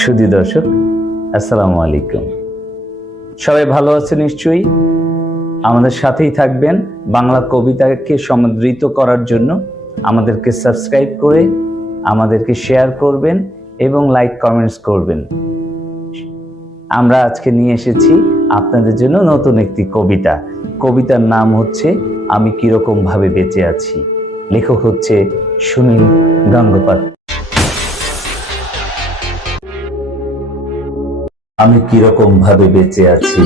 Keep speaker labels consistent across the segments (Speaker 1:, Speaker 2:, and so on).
Speaker 1: সুধী দর্শক, আসসালামু আলাইকুম। সবাই ভালো আছে নিশ্চয়ই? আমাদের সাথেই থাকবেন বাংলা কবিতাকে সমৃদ্ধ করার জন্য। আমাদেরকে সাবস্ক্রাইব করে আমাদেরকে শেয়ার করবেন এবং লাইক কমেন্টস করবেন। আমরা আজকে নিয়ে এসেছি আপনাদের জন্য নতুন একটি কবিতা। কবিতার নাম হচ্ছে, আমি কীরকম ভাবে বেঁচে আছি। লেখক হচ্ছে সুনীল গঙ্গোপাধ্যায়। আমি কীরকম ভাবে বেঁচে আছি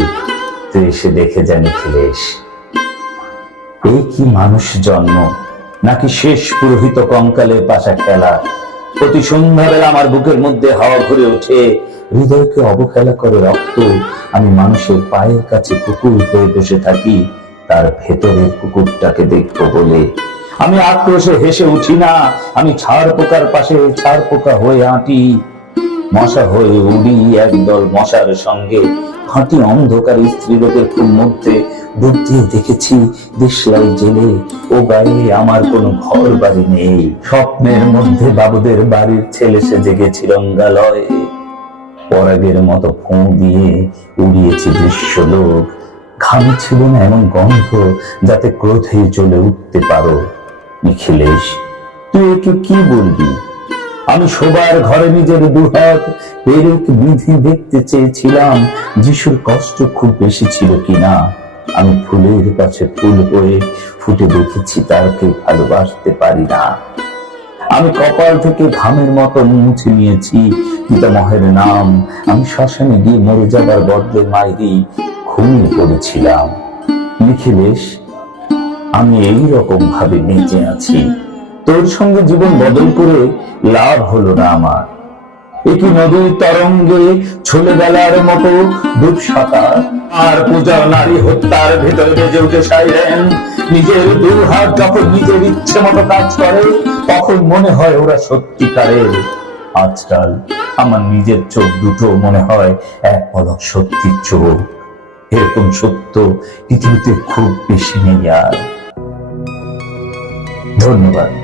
Speaker 1: তুই এসে দেখে জানি খিলেশ এই কি মানুষ জন্ম? নাকি শেষ পুরোহিত কঙ্কালের পাশা খেলা? প্রতি সন্ধ্যাবেলা আমার বুকের মধ্যে হাওয়া ঘুরে ওঠে। হৃদয়কে অবহেলা করে রক্ত। আমি মানুষের পায়ের কাছে কুকুর হয়ে বসে থাকি। তার ভেতরের কুকুরটাকে দেখব বলে। আমি আক্রোশে হেসে উঠি না। আমি ছাড় পোকার পাশে ছাড় পোকা হয়ে হাঁটি। মশা হয়ে উড়ি একদল মশার সঙ্গে। হাঁটি অন্ধকার স্ত্রী লোকের মধ্যে বুদ্ধি দেখেছি দেশলাই জেলে। ও গায়ে আমার কোনো ঘর বাড়ি নেই। স্বপ্নের মধ্যে বাবুদের বাড়ির ছেলে সেজে গেছি রঙ্গালয়ে। পরাগের মতো ফোঁ দিয়ে উড়িয়েছি দৃশ্য লোক ঘামে ছিল না এমন গন্ধ যাতে ক্রোধে জ্বলে উঠতে পারো। নিখিলেশ, তুই একটু কি বলবি? আমি সবার ঘরে নিজের দুহাত, পেরেক বিধি দেখতে চেয়েছিলাম, যিশুর কষ্ট খুব বেশি ছিল কিনা। আমি ফুলের কাছে ফুল হয়ে ফুটে দেখেছি তারকে ভালোবাসতে পারি না। আমি কপাল থেকে ঘামের মতো মুছে নিয়েছি পিতামহের নাম, আমি শ্মশানে গিয়ে মরে যাবার বদলে মাইরি ঘুমিয়ে পড়েছিলাম। নিখিলেশ আমি এই রকম ভাবে বেঁচে আছি। তোর সঙ্গে জীবন বদল করে লাভ হলো না আমার। একই নদীর তরঙ্গে ছলে বেলার মতো ডুব সাঁতার, আর পূজা নারী হত্যার ভেতরে বেজে উঠে সাইরেন। নিজের দুর্হাত যখন নিজের ইচ্ছে মতো কাজ করে, তখন মনে হয় ওরা সত্যিকারের আজকাল আমার নিজের চোখ দুটো মনে হয় এক পলক সত্যির চোখ। এরকম সত্য পৃথিবীতে খুব বেশি নেই আর। ধন্যবাদ।